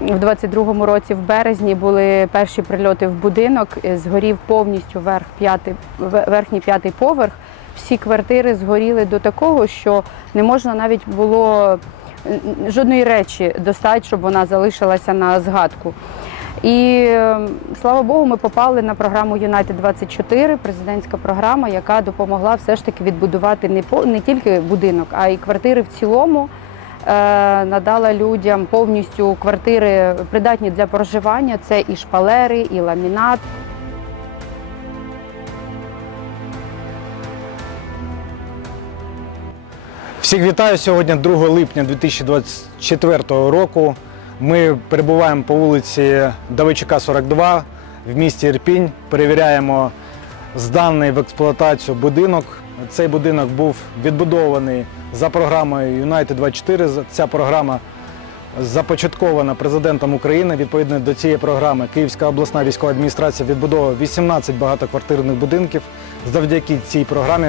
в 22-му році в березні були перші прильоти в будинок. е, Згорів повністю верх п'ятий, верхній п'ятий поверх. Всі квартири згоріли до такого, що не можна навіть було жодної речі достати, щоб вона залишилася на згадку. І е, слава Богу, ми попали на програму Юнайтед 24 президентська програма, яка допомогла все ж таки відбудувати не по не тільки будинок, а й квартири в цілому. Е, надала людям повністю квартири придатні для проживання. Це і шпалери, і ламінат. Всіх вітаю сьогодні 2 липня 2024 року. Ми перебуваємо по вулиці Давичука, 42 в місті Ірпінь. Перевіряємо зданий в експлуатацію будинок. Цей будинок був відбудований за програмою United 24. Ця програма започаткована президентом України. Відповідно до цієї програми Київська обласна військова адміністрація відбудовує 18 багатоквартирних будинків. Завдяки цій програмі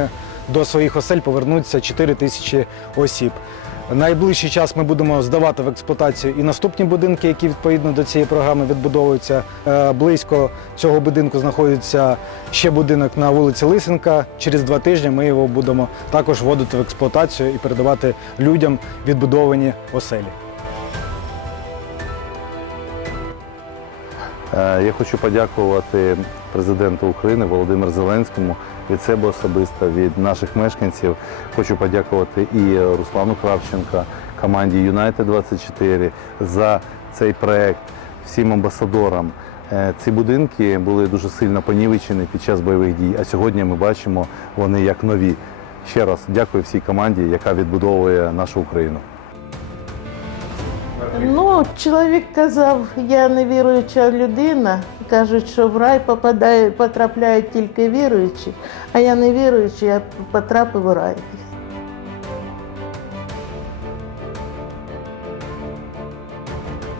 до своїх осель повернуться 4 тисячі осіб. Найближчий час ми будемо здавати в експлуатацію і наступні будинки, які відповідно до цієї програми відбудовуються. Е, Близько цього будинку знаходиться ще будинок на вулиці Лисенка. Через два тижні ми його будемо також вводити в експлуатацію і передавати людям відбудовані оселі. Я хочу подякувати президенту України Володимиру Зеленському від себе особисто, від наших мешканців. Хочу подякувати і Руслану Кравченка, команді Юнайтед 24 за цей проект, всім амбасадорам. Е, Ці будинки були дуже сильно понівечені під час бойових дій, а сьогодні ми бачимо вони як нові. Ще раз дякую всій команді, яка відбудовує нашу Україну. Ну, чоловік казав, я не віруюча людина. Кажуть, що в рай попадає, потрапляють тільки віруючі, а я не віруючий, я потрапив у рай.